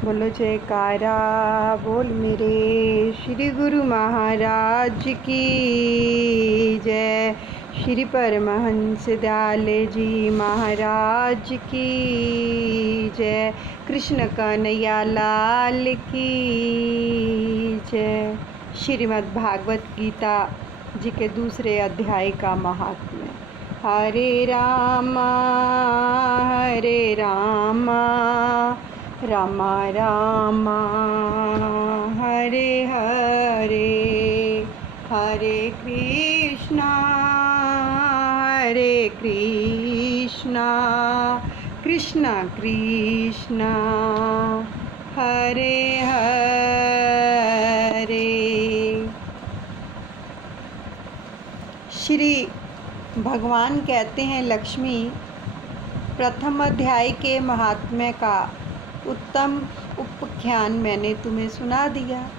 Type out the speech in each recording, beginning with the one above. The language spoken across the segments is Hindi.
बोलो जयकारा बोल मेरे श्री गुरु महाराज की जय। श्री परमहंस दयाले जी महाराज की जय। कृष्ण कन्हैया लाल की जय। श्रीमद् भागवत गीता जी के दूसरे अध्याय का महात्म्य। हरे रामा रामा रामा हरे हरे, हरे कृष्णा कृष्णा कृष्णा हरे हरे। श्री भगवान कहते हैं, लक्ष्मी, प्रथम अध्याय के महात्म्य का उत्तम उपाख्यान मैंने तुम्हें सुना दिया।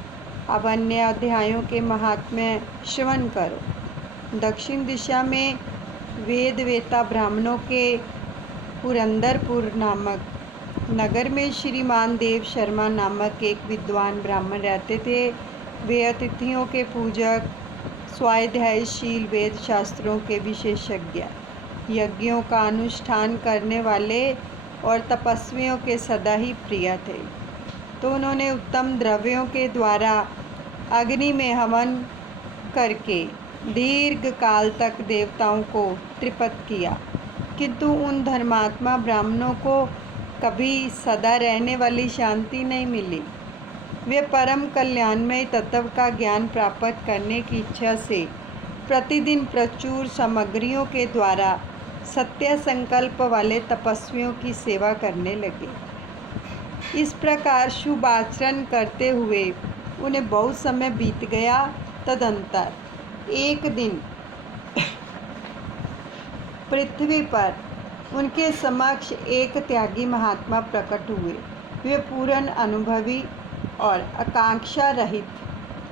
अब अन्य अध्यायों के महात्म्य श्रवण करो। दक्षिण दिशा में वेदवेता ब्राह्मणों के पुरंदरपुर नामक नगर में श्रीमान देव शर्मा नामक एक विद्वान ब्राह्मण रहते थे। वे अतिथियों के पूजक, स्वाध्यायशील, वेद शास्त्रों के विशेषज्ञ, यज्ञों का अनुष्ठान करने वाले और तपस्वियों के सदा ही प्रिय थे। तो उन्होंने उत्तम द्रव्यों के द्वारा अग्नि में हवन करके दीर्घ काल तक देवताओं को तृप्त किया, किंतु उन धर्मात्मा ब्राह्मणों को कभी सदा रहने वाली शांति नहीं मिली। वे परम कल्याणमय तत्व का ज्ञान प्राप्त करने की इच्छा से प्रतिदिन प्रचुर सामग्रियों के द्वारा सत्य संकल्प वाले तपस्वियों की सेवा करने लगे। इस प्रकार शुभ आचरण करते हुए उन्हें बहुत समय बीत गया। तदंतर एक दिन पृथ्वी पर उनके समक्ष एक त्यागी महात्मा प्रकट हुए। वे पूर्ण अनुभवी और आकांक्षा रहित,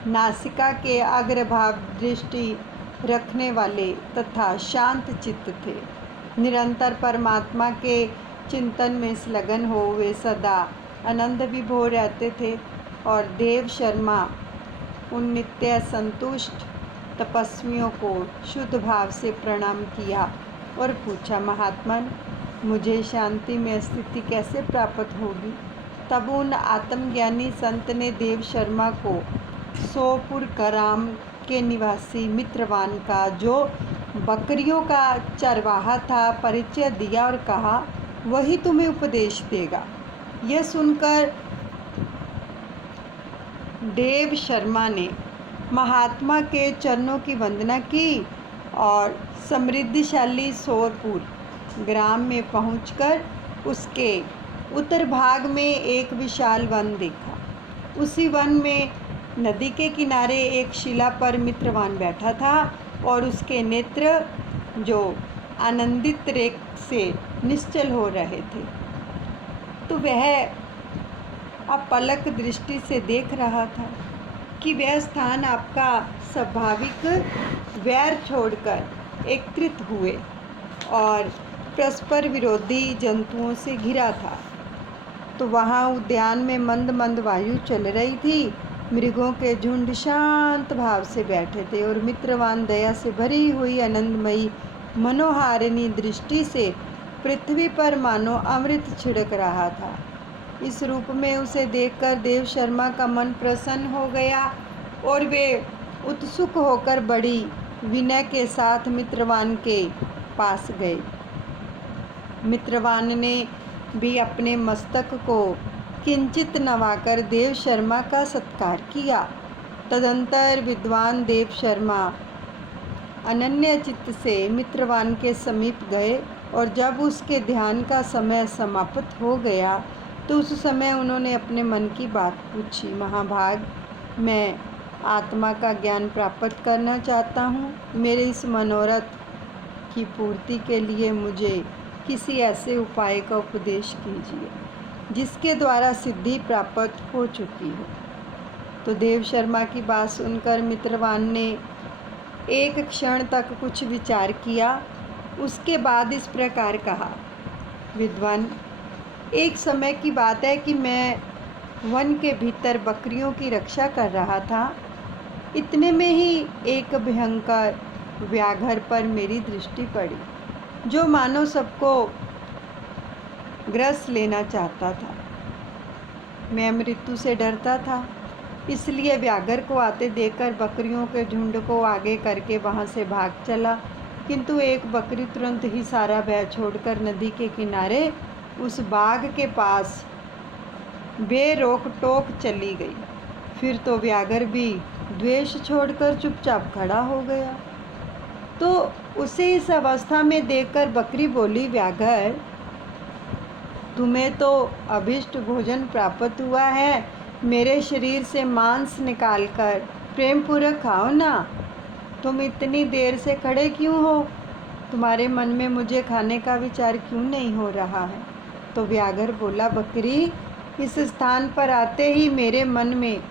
नासिका के अग्रभाग दृष्टि रखने वाले तथा शांत चित्त थे। निरंतर परमात्मा के चिंतन में संलग्न हो वे सदा आनंद विभोर रहते थे। और देव शर्मा उन नित्य संतुष्ट तपस्वियों को शुद्ध भाव से प्रणाम किया और पूछा, महात्मन, मुझे शांति में स्थिति कैसे प्राप्त होगी? तब उन आत्मज्ञानी संत ने देव शर्मा को सोपुर कराम के निवासी मित्रवान का, जो बकरियों का चरवाहा था, परिचय दिया और कहा, वही तुम्हें उपदेश देगा। यह सुनकर देव शर्मा ने महात्मा के चरणों की वंदना की और समृद्धिशाली सोरपुर ग्राम में पहुंचकर उसके उत्तर भाग में एक विशाल वन देखा। उसी वन में नदी के किनारे एक शिला पर मित्रवान बैठा था और उसके नेत्र, जो आनंदित रेख से निश्चल हो रहे थे, तो वह अपलक दृष्टि से देख रहा था कि वह स्थान आपका स्वाभाविक वैर छोड़कर एकत्रित हुए और परस्पर विरोधी जंतुओं से घिरा था। तो वहाँ उद्यान में मंद मंद वायु चल रही थी। मृगों के झुंड शांत भाव से बैठे थे और मित्रवान दया से भरी हुई आनंदमयी मनोहारिणी दृष्टि से पृथ्वी पर मानो अमृत छिड़क रहा था। इस रूप में उसे देखकर देव शर्मा का मन प्रसन्न हो गया और वे उत्सुक होकर बड़ी विनय के साथ मित्रवान के पास गए। मित्रवान ने भी अपने मस्तक को किंचित नवाकर देव शर्मा का सत्कार किया। तदंतर विद्वान देव शर्मा अनन्य चित्त से मित्रवान के समीप गए और जब उसके ध्यान का समय समाप्त हो गया तो उस समय उन्होंने अपने मन की बात पूछी, महाभाग, मैं आत्मा का ज्ञान प्राप्त करना चाहता हूँ। मेरे इस मनोरथ की पूर्ति के लिए मुझे किसी ऐसे उपाय का उपदेश कीजिए जिसके द्वारा सिद्धि प्राप्त हो चुकी हो। तो देव शर्मा की बात सुनकर मित्रवान ने एक क्षण तक कुछ विचार किया। उसके बाद इस प्रकार कहा, विद्वान, एक समय की बात है कि मैं वन के भीतर बकरियों की रक्षा कर रहा था। इतने में ही एक भयंकर व्याघ्र पर मेरी दृष्टि पड़ी, जो मानो सबको ग्रस लेना चाहता था। मैं मृत्यु से डरता था, इसलिए व्याघ्र को आते देखकर बकरियों के झुंड को आगे करके वहाँ से भाग चला। किंतु एक बकरी तुरंत ही सारा भय छोड़कर नदी के किनारे उस बाघ के पास बेरोक टोक चली गई। फिर तो व्याघ्र भी द्वेष छोड़कर चुपचाप खड़ा हो गया। तो उसे इस अवस्था में देखकर बकरी बोली, व्याघ्र, तुम्हें तो अभिष्ट भोजन प्राप्त हुआ है, मेरे शरीर से मांस निकालकर प्रेम पूर्वक खाओ ना। तुम इतनी देर से खड़े क्यों हो? तुम्हारे मन में मुझे खाने का विचार क्यों नहीं हो रहा है? तो व्याघ्र बोला, बकरी, इस स्थान पर आते ही मेरे मन में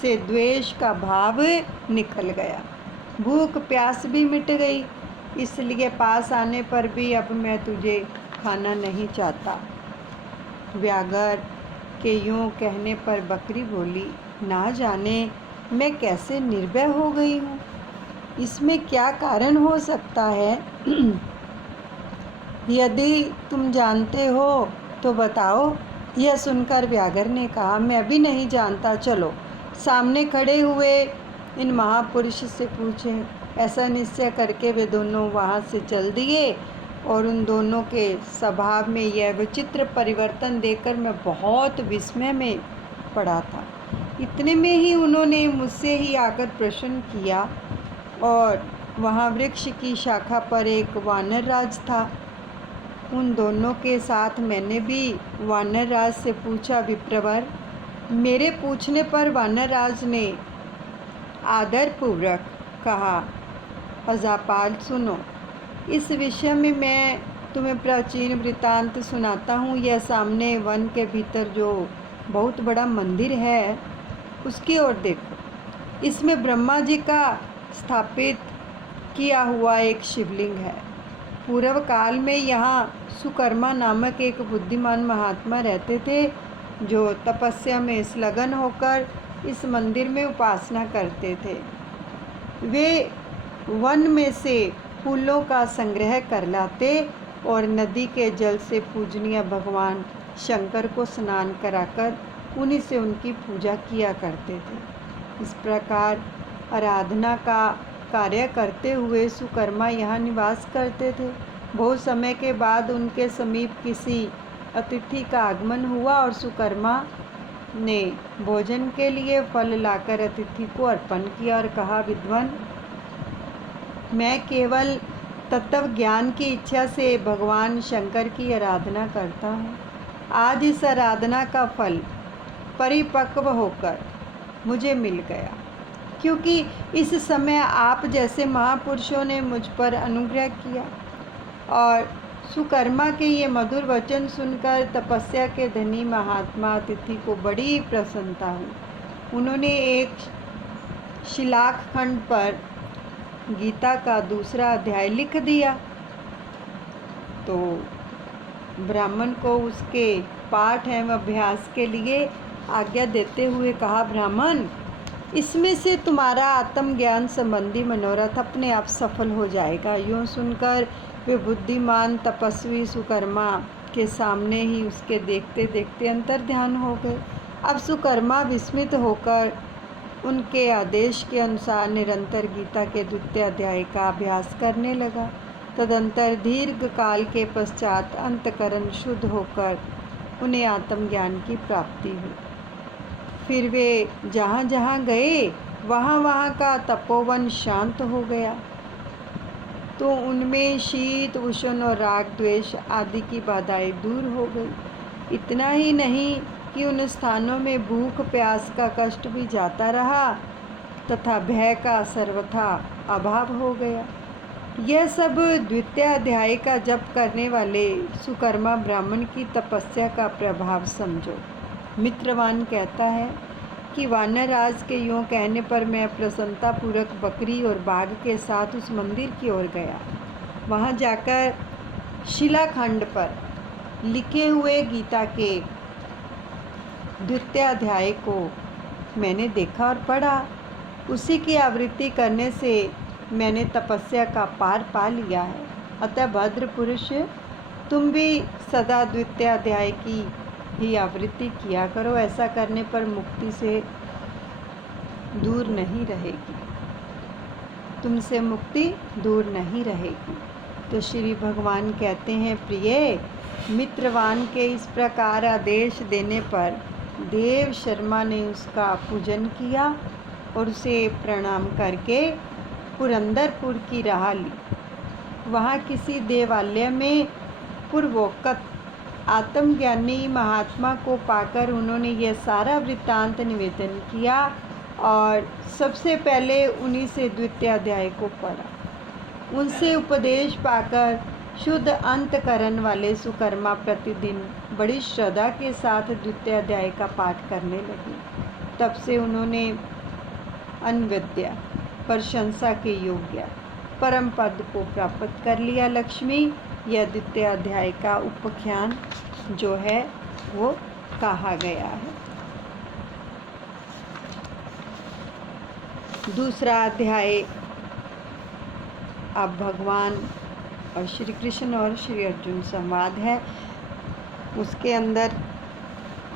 से द्वेष का भाव निकल गया, भूख प्यास भी मिट गई, इसलिए पास आने पर भी अब मैं तुझे खाना नहीं चाहता। व्याघ्र के यूँ कहने पर बकरी बोली, ना जाने मैं कैसे निर्भय हो गई हूँ, इसमें क्या कारण हो सकता है? यदि तुम जानते हो तो बताओ। यह सुनकर व्याघ्र ने कहा, मैं भी नहीं जानता, चलो सामने खड़े हुए इन महापुरुष से पूछें। ऐसा निश्चय करके वे दोनों वहाँ से चल दिए और उन दोनों के स्वभाव में यह विचित्र परिवर्तन देखकर मैं बहुत विस्मय में पड़ा था। इतने में ही उन्होंने मुझसे ही आकर प्रश्न किया और वहाँ वृक्ष की शाखा पर एक वानर राज था। उन दोनों के साथ मैंने भी वानर राज से पूछा, विप्रवर। मेरे पूछने पर वानर राज ने आदरपूर्वक कहा, अजापाल, सुनो, इस विषय में मैं तुम्हें प्राचीन वृतांत सुनाता हूँ। यह सामने वन के भीतर जो बहुत बड़ा मंदिर है, उसकी ओर देखो। इसमें ब्रह्मा जी का स्थापित किया हुआ एक शिवलिंग है। पूर्व काल में यहाँ सुकर्मा नामक एक बुद्धिमान महात्मा रहते थे, जो तपस्या में संलग्न होकर इस मंदिर में उपासना करते थे। वे वन में से फूलों का संग्रह कर लाते और नदी के जल से पूजनीय भगवान शंकर को स्नान कराकर उन्हीं से उनकी पूजा किया करते थे। इस प्रकार आराधना का कार्य करते हुए सुकर्मा यहाँ निवास करते थे। बहुत समय के बाद उनके समीप किसी अतिथि का आगमन हुआ और सुकर्मा ने भोजन के लिए फल लाकर अतिथि को अर्पण किया और कहा, विद्वान, मैं केवल तत्व ज्ञान की इच्छा से भगवान शंकर की आराधना करता हूँ। आज इस आराधना का फल परिपक्व होकर मुझे मिल गया, क्योंकि इस समय आप जैसे महापुरुषों ने मुझ पर अनुग्रह किया। और सुकर्मा के ये मधुर वचन सुनकर तपस्या के धनी महात्मा अतिथि को बड़ी प्रसन्नता हुई। उन्होंने एक शिलाखंड पर गीता का दूसरा अध्याय लिख दिया। तो ब्राह्मण को उसके पाठ एवं अभ्यास के लिए आज्ञा देते हुए कहा, ब्राह्मण, इसमें से तुम्हारा आत्मज्ञान संबंधी मनोरथ अपने आप सफल हो जाएगा। यूँ सुनकर वे बुद्धिमान तपस्वी सुकर्मा के सामने ही उसके देखते देखते अंतर ध्यान हो गए। अब सुकर्मा विस्मित होकर उनके आदेश के अनुसार निरंतर गीता के द्वितीय अध्याय का अभ्यास करने लगा। तदंतर दीर्घ काल के पश्चात अंतकरण शुद्ध होकर उन्हें आत्मज्ञान की प्राप्ति हुई। फिर वे जहाँ जहाँ गए वहाँ वहाँ का तपोवन शांत हो गया, तो उनमें शीत उष्ण और राग द्वेष आदि की बाधाएं दूर हो गई। इतना ही नहीं कि उन स्थानों में भूख प्यास का कष्ट भी जाता रहा तथा भय का सर्वथा अभाव हो गया। यह सब द्वितीय अध्याय का जप करने वाले सुकर्मा ब्राह्मण की तपस्या का प्रभाव समझो। मित्रवान कहता है कि वानरराज के यूँ कहने पर मैं प्रसन्नतापूर्वक बकरी और बाघ के साथ उस मंदिर की ओर गया। वहाँ जाकर शिलाखंड पर लिखे हुए गीता के द्वितीय अध्याय को मैंने देखा और पढ़ा। उसी की आवृत्ति करने से मैंने तपस्या का पार पा लिया है। अतः भद्र पुरुष, तुम भी सदा द्वितीय अध्याय की ही आवृत्ति किया करो। ऐसा करने पर मुक्ति से दूर नहीं रहेगी, तुमसे मुक्ति दूर नहीं रहेगी। तो श्री भगवान कहते हैं, प्रिय मित्रवान के इस प्रकार आदेश देने पर देव शर्मा ने उसका पूजन किया और उसे प्रणाम करके पुरंदरपुर की राह ली। वहाँ किसी देवालय में पूर्वोक्त आत्मज्ञानी महात्मा को पाकर उन्होंने यह सारा वृत्तांत निवेदन किया और सबसे पहले उन्हीं से द्वितीय अध्याय को पढ़ा। उनसे उपदेश पाकर शुद्ध अंतकरण वाले सुकर्मा प्रतिदिन बड़ी श्रद्धा के साथ द्वितीय अध्याय का पाठ करने लगे। तब से उन्होंने अनवद्य प्रशंसा के योग्य परम पद को प्राप्त कर लिया। लक्ष्मी, यह द्वितीय अध्याय का उपाख्यान जो है वो कहा गया है। दूसरा अध्याय अब भगवान और श्री कृष्ण और श्री अर्जुन संवाद है। उसके अंदर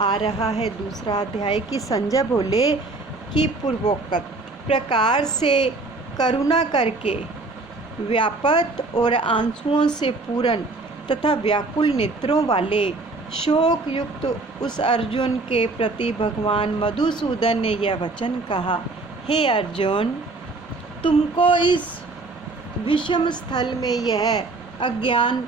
आ रहा है दूसरा अध्याय कि संजय बोले कि पूर्वोक्त प्रकार से करुणा करके व्यापत और आंसुओं से पूर्ण तथा व्याकुल नेत्रों वाले शोक युक्त उस अर्जुन के प्रति भगवान मधुसूदन ने यह वचन कहा, हे अर्जुन, तुमको इस विषम स्थल में यह अज्ञान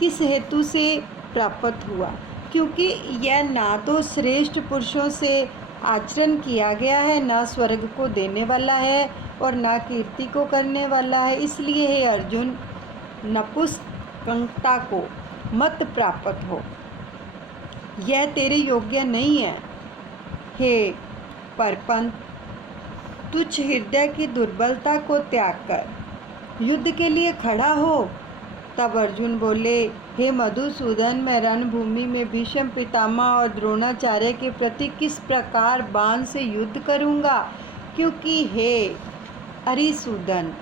किस हेतु से प्राप्त हुआ? क्योंकि यह ना तो श्रेष्ठ पुरुषों से आचरण किया गया है, ना स्वर्ग को देने वाला है और ना कीर्ति को करने वाला है। इसलिए हे अर्जुन, नपुंसकता को मत प्राप्त हो, यह तेरे योग्य नहीं है। हे परपंथ, तुच्छ हृदय की दुर्बलता को त्याग कर युद्ध के लिए खड़ा हो। तब अर्जुन बोले, हे मधुसूदन, मैं रणभूमि में भीष्म पितामह और द्रोणाचार्य के प्रति किस प्रकार बाण से युद्ध करूंगा? क्योंकि हे अरिसूदन,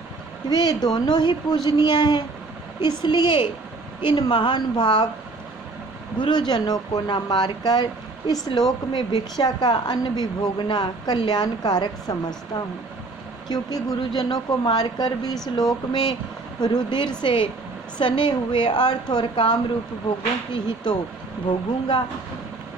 वे दोनों ही पूजनीय हैं। इसलिए इन महानुभाव गुरुजनों को न मारकर इस लोक में भिक्षा का अन्न भी भोगना कल्याणकारक समझता हूँ। क्योंकि गुरुजनों को मारकर भी इस लोक में रुधिर से सने हुए अर्थ और काम रूप भोगों की ही तो भोगूंगा।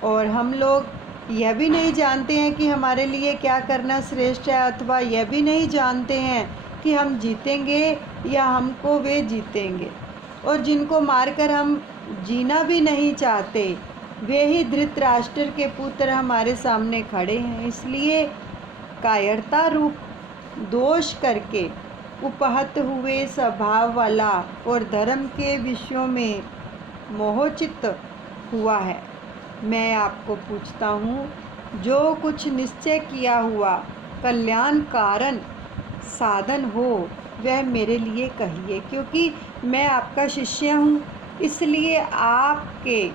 और हम लोग यह भी नहीं जानते हैं कि हमारे लिए क्या करना श्रेष्ठ है, अथवा यह भी नहीं जानते हैं कि हम जीतेंगे या हमको वे जीतेंगे। और जिनको मारकर हम जीना भी नहीं चाहते, वे ही धृतराष्ट्र के पुत्र हमारे सामने खड़े हैं। इसलिए कायरता रूप दोष करके उपहत हुए स्वभाव वाला और धर्म के विषयों में मोहचित हुआ है। मैं आपको पूछता हूँ, जो कुछ निश्चय किया हुआ कल्याण कारण साधन हो वह मेरे लिए कहिए, क्योंकि मैं आपका शिष्य हूँ। इसलिए आपके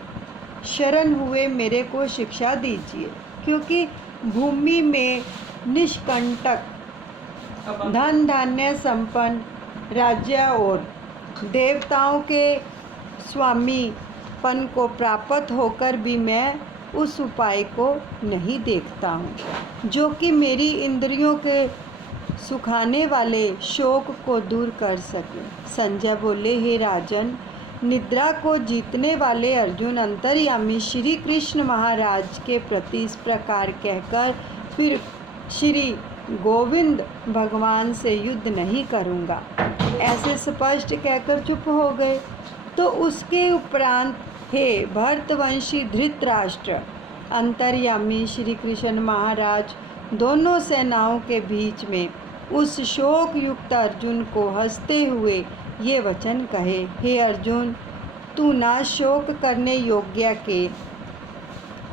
शरण हुए मेरे को शिक्षा दीजिए। क्योंकि भूमि में निष्कंटक धन धान्य संपन्न राज्य और देवताओं के स्वामीपन को प्राप्त होकर भी मैं उस उपाय को नहीं देखता हूँ जो कि मेरी इंद्रियों के सुखाने वाले शोक को दूर कर सके। संजय बोले, हे राजन, निद्रा को जीतने वाले अर्जुन अंतर्यामी श्री कृष्ण महाराज के प्रति इस प्रकार कहकर फिर श्री गोविंद भगवान से युद्ध नहीं करूँगा, ऐसे स्पष्ट कहकर चुप हो गए। तो उसके उपरांत हे भरतवंशी धृतराष्ट्र, अंतर्यामी श्री कृष्ण महाराज दोनों सेनाओं के बीच में उस शोक युक्त अर्जुन को हंसते हुए ये वचन कहे, हे अर्जुन, तू ना शोक करने योग्य के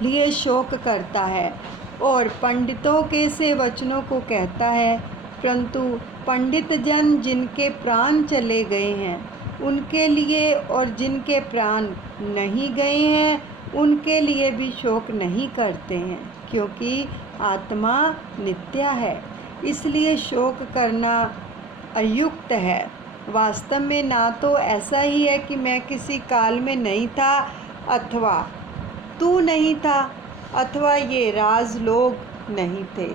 लिए शोक करता है और पंडितों के से वचनों को कहता है, परंतु पंडित जन जिनके प्राण चले गए हैं उनके लिए और जिनके प्राण नहीं गए हैं उनके लिए भी शोक नहीं करते हैं, क्योंकि आत्मा नित्य है। इसलिए शोक करना अयुक्त है। वास्तव में ना तो ऐसा ही है कि मैं किसी काल में नहीं था, अथवा तू नहीं था, अथवा ये राज लोग नहीं थे।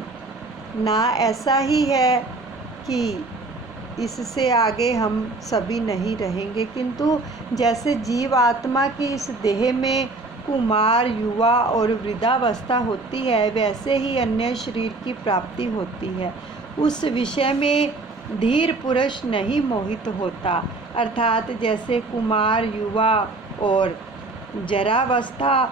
ना ऐसा ही है कि इससे आगे हम सभी नहीं रहेंगे, किंतु जैसे जीव आत्मा की इस देह में कुमार, युवा और वृद्धावस्था होती है, वैसे ही अन्य शरीर की प्राप्ति होती है। उस विषय में धीर पुरुष नहीं मोहित होता, अर्थात जैसे कुमार, युवा और जरावस्था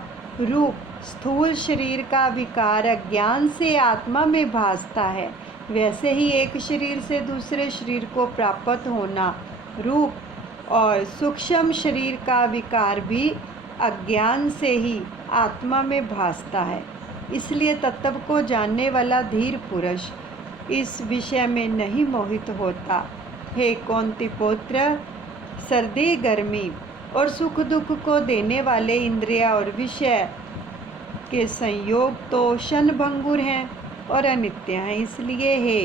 रूप स्थूल शरीर का विकार अज्ञान से आत्मा में भासता है, वैसे ही एक शरीर से दूसरे शरीर को प्राप्त होना रूप और सूक्ष्म शरीर का विकार भी अज्ञान से ही आत्मा में भासता है। इसलिए तत्व को जानने वाला धीर पुरुष इस विषय में नहीं मोहित होता। हे कौंती पुत्र, सर्दी, गर्मी और सुख दुख को देने वाले इंद्रिया और विषय के संयोग तो क्षणभंगुर हैं और अनित्य हैं। इसलिए हे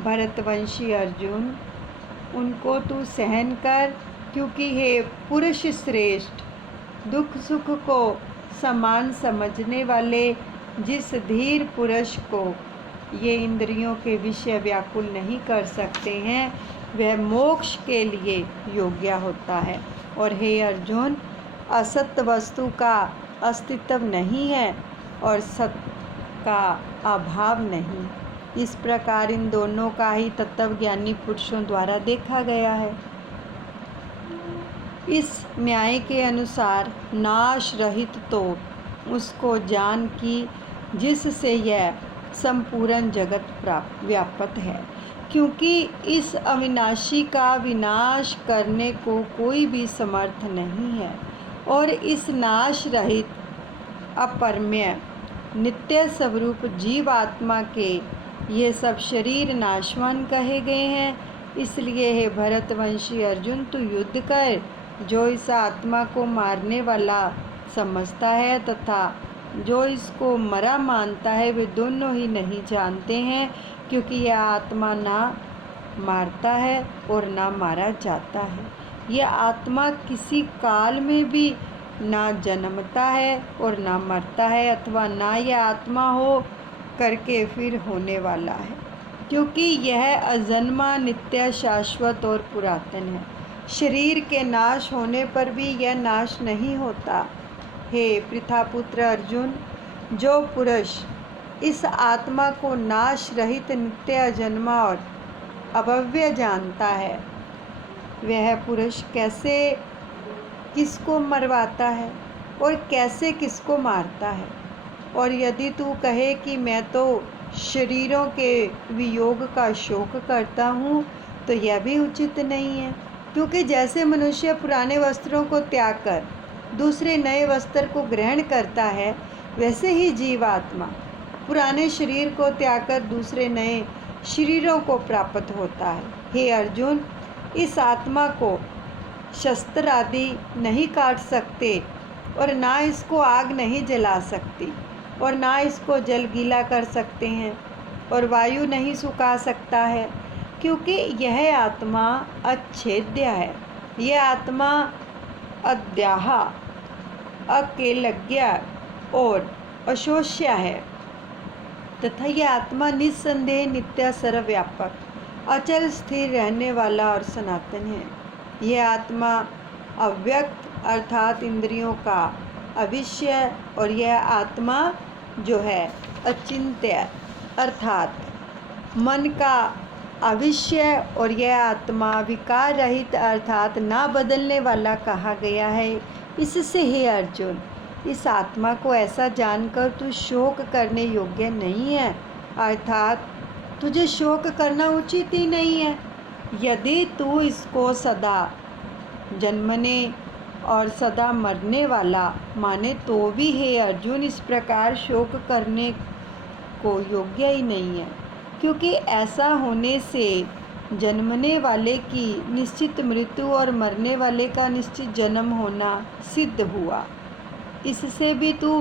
भरतवंशी अर्जुन, उनको तू सहन कर, क्योंकि हे पुरुष श्रेष्ठ, दुख सुख को समान समझने वाले जिस धीर पुरुष को ये इंद्रियों के विषय व्याकुल नहीं कर सकते हैं, वह मोक्ष के लिए योग्य होता है। और हे अर्जुन, असत वस्तु का अस्तित्व नहीं है और सत्य का अभाव नहीं। इस प्रकार इन दोनों का ही तत्वज्ञानी पुरुषों द्वारा देखा गया है। इस न्याय के अनुसार नाश रहित तो उसको जान की जिससे यह संपूर्ण जगत व्यापक है, क्योंकि इस अविनाशी का विनाश करने को कोई भी समर्थ नहीं है। और इस नाश रहित अपरम्य नित्य स्वरूप जीव आत्मा के ये सब शरीर नाशवान कहे गए हैं। इसलिए हे भरतवंशी अर्जुन, तू युद्ध कर। जो इस आत्मा को मारने वाला समझता है तथा जो इसको मरा मानता है, वे दोनों ही नहीं जानते हैं, क्योंकि यह आत्मा ना मारता है और ना मारा जाता है। यह आत्मा किसी काल में भी ना जन्मता है और ना मरता है, अथवा ना यह आत्मा हो करके फिर होने वाला है, क्योंकि यह अजन्मा, नित्य, शाश्वत और पुरातन है। शरीर के नाश होने पर भी यह नाश नहीं होता। हे पृथापुत्र अर्जुन, जो पुरुष इस आत्मा को नाश रहित, नित्य, अजन्मा और अभव्य जानता है, वह पुरुष कैसे किसको मरवाता है और कैसे किसको मारता है। और यदि तू कहे कि मैं तो शरीरों के वियोग का शोक करता हूँ, तो यह भी उचित नहीं है, क्योंकि जैसे मनुष्य पुराने वस्त्रों को त्याग कर दूसरे नए वस्त्र को ग्रहण करता है, वैसे ही जीवात्मा पुराने शरीर को त्याग कर दूसरे नए शरीरों को प्राप्त होता है। हे अर्जुन, इस आत्मा को शस्त्र आदि नहीं काट सकते और ना इसको आग नहीं जला सकती और ना इसको जल गीला कर सकते हैं और वायु नहीं सुखा सकता है, क्योंकि यह आत्मा अच्छेद्य है। यह आत्मा अद्याह, अकेलज्ञ और अशोष्य है तथा यह आत्मा निस्संदेह नित्य, सर्वव्यापक, अचल, स्थिर रहने वाला और सनातन है। यह आत्मा अव्यक्त अर्थात इंद्रियों का अविषय और यह आत्मा जो है अचिंत्य अर्थात मन का अविषय और यह आत्मा विकार रहित अर्थात ना बदलने वाला कहा गया है। इससे हे अर्जुन, इस आत्मा को ऐसा जानकर तू शोक करने योग्य नहीं है, अर्थात तुझे शोक करना उचित ही नहीं है। यदि तू इसको सदा जन्मने और सदा मरने वाला माने तो भी हे अर्जुन, इस प्रकार शोक करने को योग्य ही नहीं है, क्योंकि ऐसा होने से जन्मने वाले की निश्चित मृत्यु और मरने वाले का निश्चित जन्म होना सिद्ध हुआ। इससे भी तू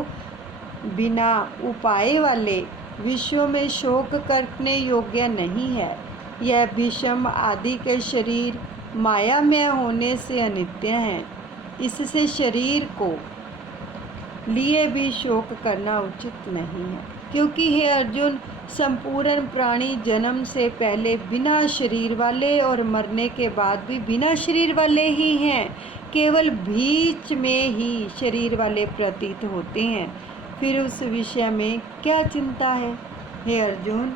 बिना उपाय वाले विश्व में शोक करने योग्य नहीं है। यह विषम आदि के शरीर मायामय होने से अनित्य हैं। इससे शरीर को लिए भी शोक करना उचित नहीं है, क्योंकि हे अर्जुन, संपूर्ण प्राणी जन्म से पहले बिना शरीर वाले और मरने के बाद भी बिना शरीर वाले ही हैं। केवल बीच में ही शरीर वाले प्रतीत होते हैं। फिर उस विषय में क्या चिंता है? हे अर्जुन,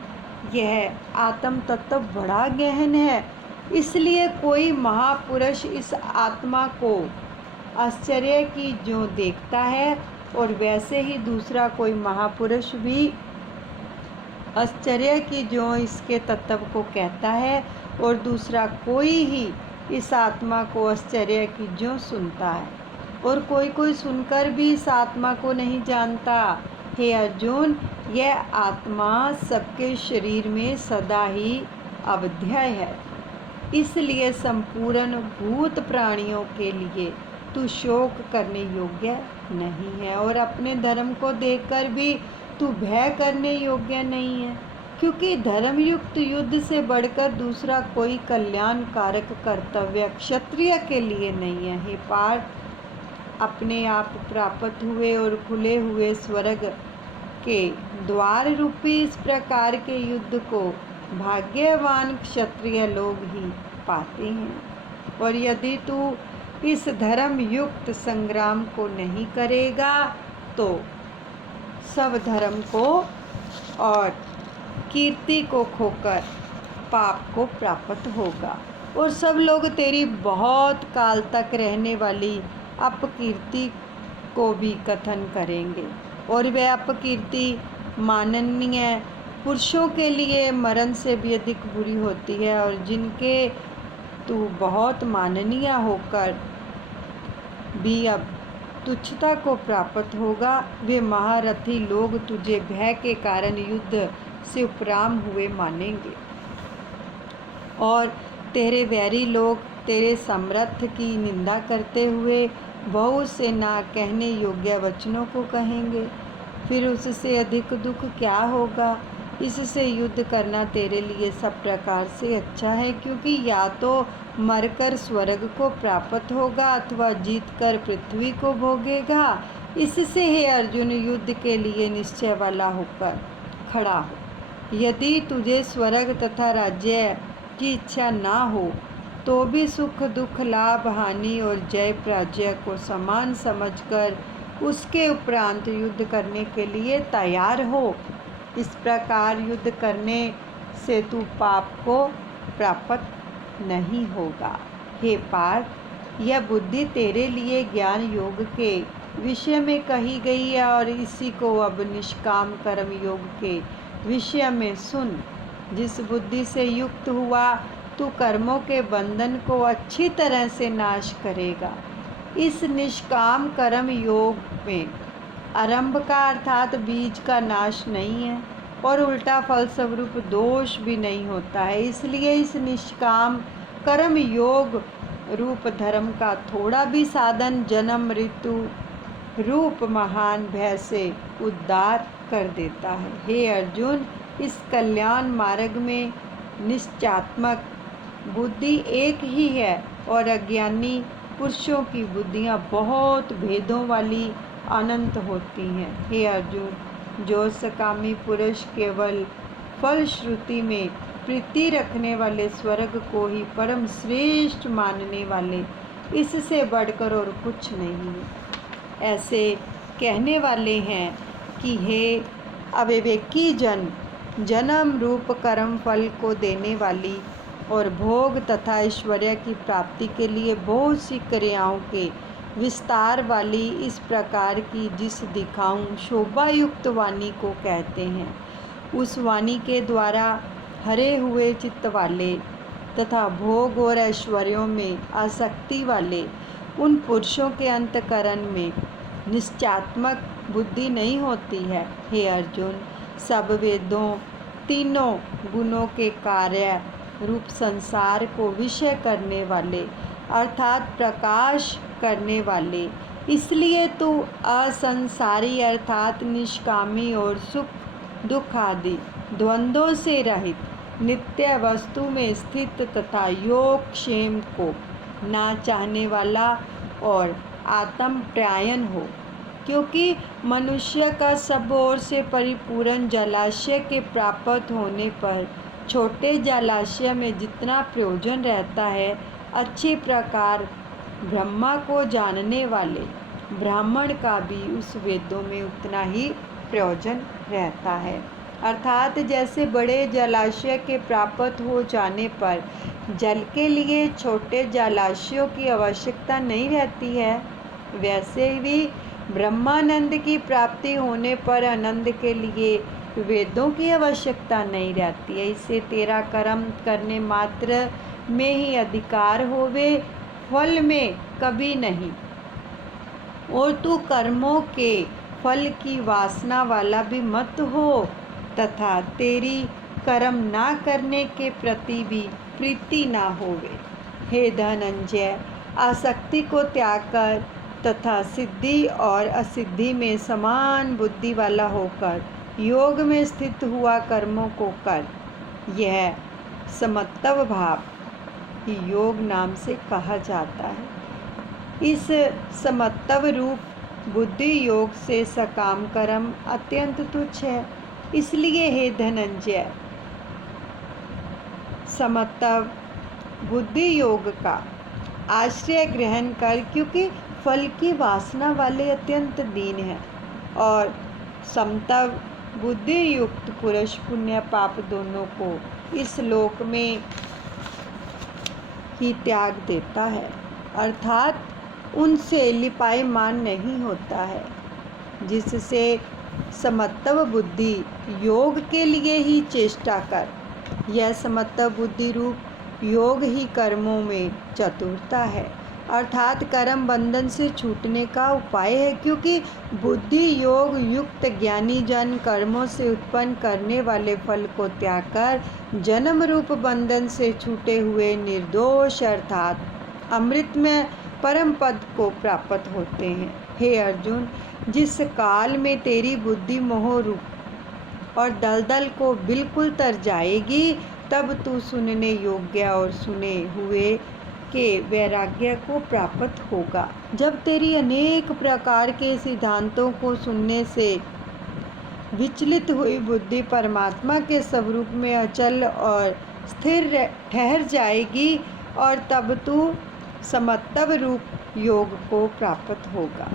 यह आत्म तत्व बड़ा गहन है, इसलिए कोई महापुरुष इस आत्मा को आश्चर्य की जो देखता है, और वैसे ही दूसरा कोई महापुरुष भी आश्चर्य की जो इसके तत्व को कहता है, और दूसरा कोई ही इस आत्मा को आश्चर्य की जो सुनता है, और कोई सुनकर भी इस आत्मा को नहीं जानता। हे अर्जुन, यह आत्मा सबके शरीर में सदा ही अवध्यय है, इसलिए संपूर्ण भूत प्राणियों के लिए तू शोक करने योग्य नहीं है, और अपने धर्म को देखकर भी तू भय करने योग्य नहीं है, क्योंकि धर्मयुक्त युद्ध से बढ़कर दूसरा कोई कल्याणकारक कर्तव्य क्षत्रिय के लिए नहीं है। हे पार्थ, अपने आप प्राप्त हुए और खुले हुए स्वर्ग के द्वार रूपी इस प्रकार के युद्ध को भाग्यवान क्षत्रिय लोग ही पाते हैं। और यदि तू इस धर्म युक्त संग्राम को नहीं करेगा तो सब धर्म को और कीर्ति को खोकर पाप को प्राप्त होगा, और सब लोग तेरी बहुत काल तक रहने वाली अपकीर्ति को भी कथन करेंगे, और वह अपकीर्ति माननीय पुरुषों के लिए मरण से भी अधिक बुरी होती है, और जिनके तू बहुत माननीय होकर भी अब तुच्छता को प्राप्त होगा, वे महारथी लोग तुझे भय के कारण युद्ध से उपराम हुए मानेंगे, और तेरे वैरी लोग तेरे समर्थ की निंदा करते हुए बहुत से ना कहने योग्य वचनों को कहेंगे। फिर उससे अधिक दुख क्या होगा? इससे युद्ध करना तेरे लिए सब प्रकार से अच्छा है, क्योंकि या तो मरकर स्वर्ग को प्राप्त होगा अथवा जीतकर पृथ्वी को भोगेगा। इससे हे अर्जुन, युद्ध के लिए निश्चय वाला होकर खड़ा हो। यदि तुझे स्वर्ग तथा राज्य की इच्छा ना हो तो भी सुख दुख लाभ हानि और जय पराजय को समान समझकर उसके उपरांत युद्ध करने के लिए तैयार हो। इस प्रकार युद्ध करने से तू पाप को प्राप्त नहीं होगा। हे पार्थ, यह बुद्धि तेरे लिए ज्ञान योग के विषय में कही गई है, और इसी को अब निष्काम कर्म योग के विषय में सुन। जिस बुद्धि से युक्त हुआ तू कर्मों के बंधन को अच्छी तरह से नाश करेगा। इस निष्काम कर्म योग में आरंभ का अर्थात बीज का नाश नहीं है, और उल्टा फलस्वरूप दोष भी नहीं होता है। इसलिए इस निष्काम कर्म योग रूप धर्म का थोड़ा भी साधन जन्म मृत्यु रूप महान भय से उद्धार कर देता है। हे अर्जुन, इस कल्याण मार्ग में निश्चयात्मक बुद्धि एक ही है, और अज्ञानी पुरुषों की बुद्धियाँ बहुत भेदों वाली अनंत होती हैं। हे अर्जुन, जो सकामी पुरुष केवल फलश्रुति में प्रीति रखने वाले स्वर्ग को ही परम श्रेष्ठ मानने वाले, इससे बढ़कर और कुछ नहीं है, ऐसे कहने वाले हैं कि हे अविवेकी जन, जन्म रूप कर्म फल को देने वाली और भोग तथा ऐश्वर्य की प्राप्ति के लिए बहुत सी क्रियाओं के विस्तार वाली इस प्रकार की जिस दिखाऊं शोभा युक्त वाणी को कहते हैं, उस वाणी के द्वारा हरे हुए चित्त वाले तथा भोग और ऐश्वर्यों में आसक्ति वाले उन पुरुषों के अंतकरण में निश्चयात्मक बुद्धि नहीं होती है। हे अर्जुन, सब वेदों तीनों गुणों के कार्य रूप संसार को विषय करने वाले अर्थात प्रकाश करने वाले इसलिए तू असंसारी अर्थात निष्कामी और सुख दुख आदि द्वंद्वों से रहित नित्य वस्तु में स्थित तथा योग क्षेम को ना चाहने वाला और आत्म प्रयायन हो, क्योंकि मनुष्य का सब ओर से परिपूर्ण जलाशय के प्राप्त होने पर छोटे जलाशय में जितना प्रयोजन रहता है, अच्छी प्रकार ब्रह्मा को जानने वाले ब्राह्मण का भी उस वेदों में उतना ही प्रयोजन रहता है। अर्थात जैसे बड़े जलाशय के प्राप्त हो जाने पर जल के लिए छोटे जलाशयों की आवश्यकता नहीं रहती है, वैसे ही ब्रह्मानंद की प्राप्ति होने पर आनंद के लिए वेदों की आवश्यकता नहीं रहती है। इससे तेरा कर्म करने मात्र में ही अधिकार होवे, फल में कभी नहीं। और तू कर्मों के फल की वासना वाला भी मत हो तथा तेरी कर्म ना करने के प्रति भी प्रीति ना होवे। हे धनंजय, आसक्ति को त्याग कर तथा सिद्धि और असिद्धि में समान बुद्धि वाला होकर योग में स्थित हुआ कर्मों को कर। यह समत्व भाव ही योग नाम से कहा जाता है। इस समत्व रूप बुद्धि योग से सकाम कर्म अत्यंत तुच्छ है। इसलिए हे धनंजय, समत्व बुद्धि योग का आश्रय ग्रहण कर, क्योंकि फल की वासना वाले अत्यंत दीन हैं और समत्व बुद्धि युक्त पुरुष पुण्य पाप दोनों को इस लोक में ही त्याग देता है, अर्थात उनसे लिपायमान नहीं होता है। जिससे समत्व बुद्धि योग के लिए ही चेष्टा कर। यह समत्व बुद्धि रूप योग ही कर्मों में चतुरता है, अर्थात कर्म बंधन से छूटने का उपाय है, क्योंकि बुद्धि योग युक्त ज्ञानी जन कर्मों से उत्पन्न करने वाले फल को त्याग कर जन्म रूप बंधन से छूटे हुए निर्दोष अर्थात अमृतमय परम पद को प्राप्त होते हैं। हे अर्जुन, जिस काल में तेरी बुद्धि मोह रूप और दलदल को बिल्कुल तर जाएगी, तब तू सुनने योग्य और सुने हुए के वैराग्य को प्राप्त होगा। जब तेरी अनेक प्रकार के सिद्धांतों को सुनने से विचलित हुई बुद्धि परमात्मा के स्वरूप में अचल और स्थिर ठहर जाएगी, और तब तू समत्व रूप योग को प्राप्त होगा।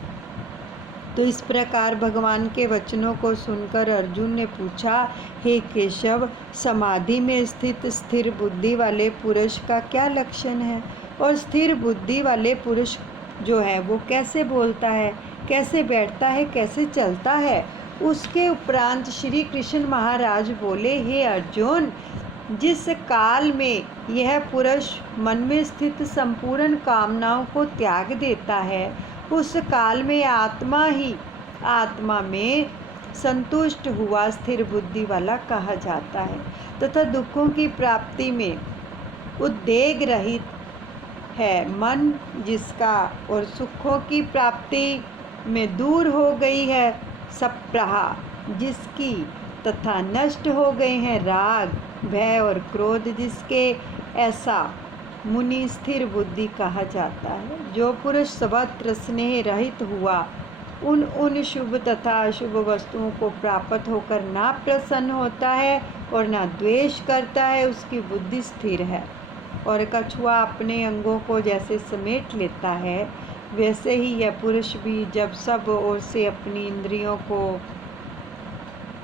तो इस प्रकार भगवान के वचनों को सुनकर अर्जुन ने पूछा, हे केशव, समाधि में स्थित स्थिर बुद्धि वाले पुरुष का क्या लक्षण है, और स्थिर बुद्धि वाले पुरुष जो है वो कैसे बोलता है, कैसे बैठता है, कैसे चलता है। उसके उपरांत श्री कृष्ण महाराज बोले, हे अर्जुन, जिस काल में यह पुरुष मन में स्थित संपूर्ण कामनाओं को त्याग देता है, उस काल में आत्मा ही आत्मा में संतुष्ट हुआ स्थिर बुद्धि वाला कहा जाता है, तथा दुखों की प्राप्ति में उद्वेग रहित है मन जिसका, और सुखों की प्राप्ति में दूर हो गई है सप्राहा जिसकी, तथा नष्ट हो गए हैं राग भय और क्रोध जिसके, ऐसा मुनि स्थिर बुद्धि कहा जाता है। जो पुरुष सर्वत्र स्नेह रहित हुआ, उन शुभ तथा अशुभ वस्तुओं को प्राप्त होकर ना प्रसन्न होता है और ना द्वेष करता है, उसकी बुद्धि स्थिर है। और कछुआ अपने अंगों को जैसे समेट लेता है, वैसे ही यह पुरुष भी जब सब ओर से अपनी इंद्रियों को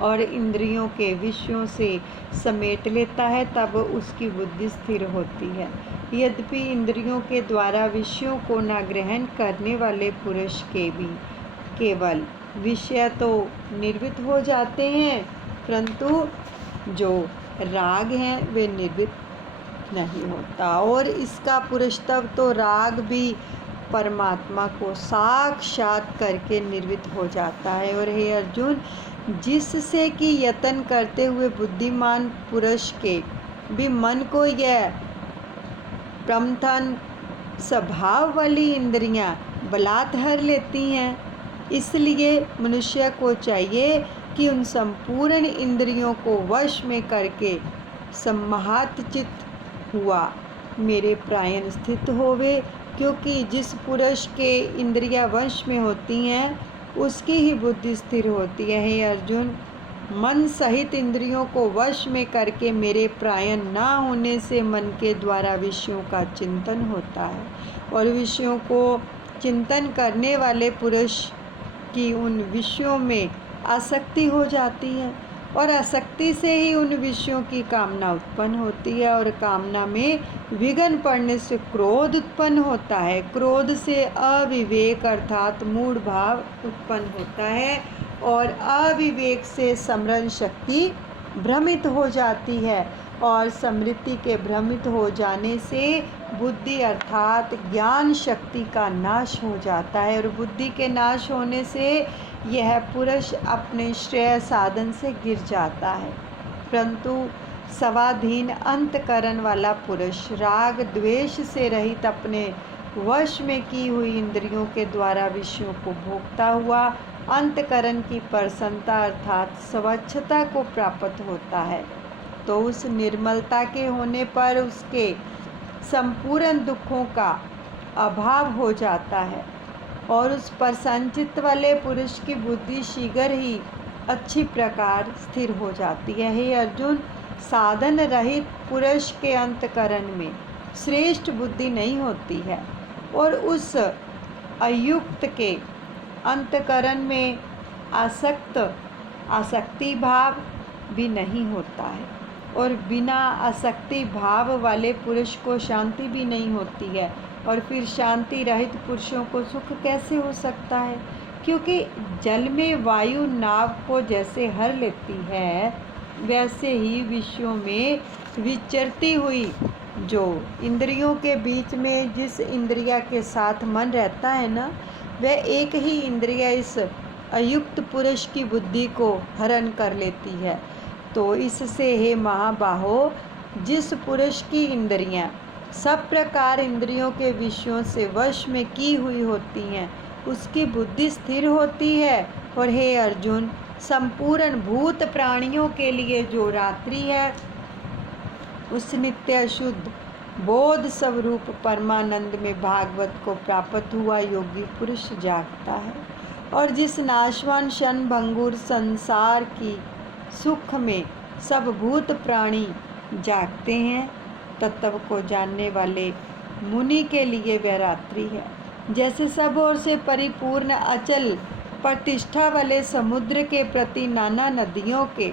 और इंद्रियों के विषयों से समेट लेता है, तब उसकी बुद्धि स्थिर होती है। यद्यपि इंद्रियों के द्वारा विषयों को न ग्रहण करने वाले पुरुष के भी केवल विषय तो निर्वित हो जाते हैं, परंतु जो राग हैं वे निर्वित नहीं होता। और इसका पुरुषत्व तो राग भी परमात्मा को साक्षात करके निर्वित हो जाता है। और हे अर्जुन, जिससे कि यत्न करते हुए बुद्धिमान पुरुष के भी मन को यह प्रमथन स्वभाव वाली इंद्रियां बलात्कार लेती हैं। इसलिए मनुष्य को चाहिए कि उन संपूर्ण इंद्रियों को वश में करके सम्माहातचित हुआ मेरे प्रायण स्थित होवे, क्योंकि जिस पुरुष के इंद्रियां वश में होती हैं उसकी ही बुद्धि स्थिर होती है। हे अर्जुन, मन सहित इंद्रियों को वश में करके मेरे प्रायण ना होने से मन के द्वारा विषयों का चिंतन होता है, और विषयों को चिंतन करने वाले पुरुष की उन विषयों में आसक्ति हो जाती है, और आसक्ति से ही उन विषयों की कामना उत्पन्न होती है, और कामना में विघ्न पड़ने से क्रोध उत्पन्न होता है। क्रोध से अविवेक अर्थात मूढ़ भाव उत्पन्न होता है, और अविवेक से स्मरण शक्ति भ्रमित हो जाती है, और स्मृति के भ्रमित हो जाने से बुद्धि अर्थात ज्ञान शक्ति का नाश हो जाता है, और बुद्धि के नाश होने से यह पुरुष अपने श्रेय साधन से गिर जाता है। परंतु स्वाधीन अंतकरण वाला पुरुष राग द्वेष से रहित अपने वश में की हुई इंद्रियों के द्वारा विषयों को भोगता हुआ अंतकरण की प्रसन्नता अर्थात स्वच्छता को प्राप्त होता है। तो उस निर्मलता के होने पर उसके संपूर्ण दुखों का अभाव हो जाता है, और उस प्रसन्नचित्त वाले पुरुष की बुद्धि शीघ्र ही अच्छी प्रकार स्थिर हो जाती है। हे अर्जुन, साधन रहित पुरुष के अंतकरण में श्रेष्ठ बुद्धि नहीं होती है, और उस अयुक्त के अंतकरण में आसक्ति भाव भी नहीं होता है, और बिना आसक्ति भाव वाले पुरुष को शांति भी नहीं होती है, और फिर शांति रहित पुरुषों को सुख कैसे हो सकता है? क्योंकि जल में वायु नाव को जैसे हर लेती है, वैसे ही विषयों में विचरती हुई जो इंद्रियों के बीच में जिस इंद्रिया के साथ मन रहता है ना, वह एक ही इंद्रिया इस अयुक्त पुरुष की बुद्धि को हरण कर लेती है। तो इससे हे महाबाहो, जिस पुरुष की इंद्रियां सब प्रकार इंद्रियों के विषयों से वश में की हुई होती हैं, उसकी बुद्धि स्थिर होती है। और हे अर्जुन, संपूर्ण भूत प्राणियों के लिए जो रात्रि है उस नित्य शुद्ध बोध स्वरूप परमानंद में भागवत को प्राप्त हुआ योगी पुरुष जागता है, और जिस नाशवान क्षण भंगुर संसार की सुख में सब भूत प्राणी जागते हैं, तत्व को जानने वाले मुनि के लिए वह रात्रि है। जैसे सब ओर से परिपूर्ण अचल प्रतिष्ठा वाले समुद्र के प्रति नाना नदियों के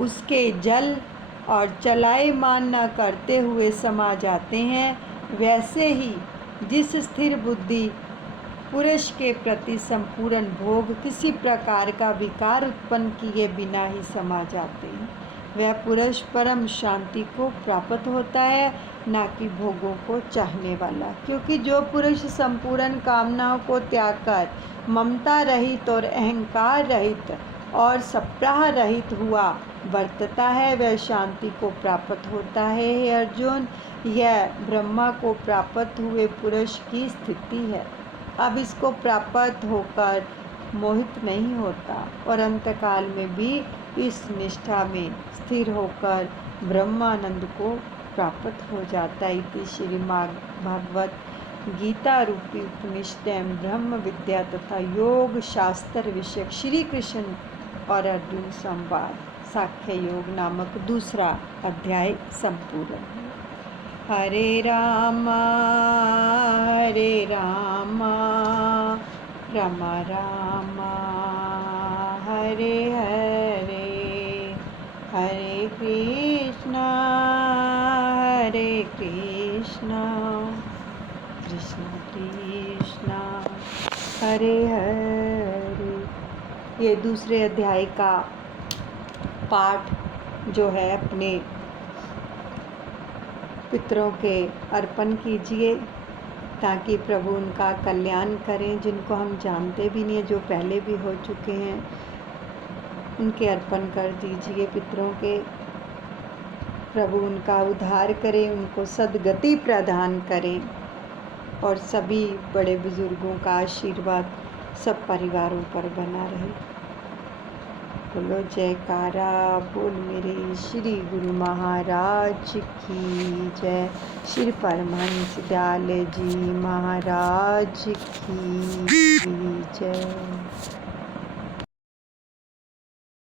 उसके जल और चलायमान न करते हुए समा जाते हैं, वैसे ही जिस स्थिर बुद्धि पुरुष के प्रति संपूर्ण भोग किसी प्रकार का विकार उत्पन्न किए बिना ही समा जाते हैं, वह पुरुष परम शांति को प्राप्त होता है, ना कि भोगों को चाहने वाला। क्योंकि जो पुरुष संपूर्ण कामनाओं को त्याग कर ममता रहित और अहंकार रहित और सप्राह रहित हुआ वर्तता है, वह शांति को प्राप्त होता है। हे अर्जुन, यह ब्रह्मा को प्राप्त हुए पुरुष की स्थिति है। अब इसको प्राप्त होकर मोहित नहीं होता, और अंतकाल में भी इस निष्ठा में स्थिर होकर ब्रह्मानंद को प्राप्त हो जाता है। इति श्रीमद् भागवत गीता रूपी उपनिषद ब्रह्म विद्या तथा योग शास्त्र विषयक श्री कृष्ण और अर्जुन संवाद साख्य योग नामक दूसरा अध्याय संपूर्ण है। हरे राम राम राम हरे हरे, हरे कृष्णा कृष्ण कृष्णा हरे हरे। ये दूसरे अध्याय का पाठ जो है अपने पितरों के अर्पण कीजिए, ताकि प्रभु उनका कल्याण करें। जिनको हम जानते भी नहीं है, जो पहले भी हो चुके हैं, उनके अर्पण कर दीजिए पितरों के। प्रभु उनका उद्धार करें, उनको सद्गति प्रदान करें। और सभी बड़े बुज़ुर्गों का आशीर्वाद सब परिवारों पर बना रहे। बोलो जयकारा, बोल मेरे श्री गुरु महाराज की जय, श्री परमहंस दयाल जी महाराज की जय।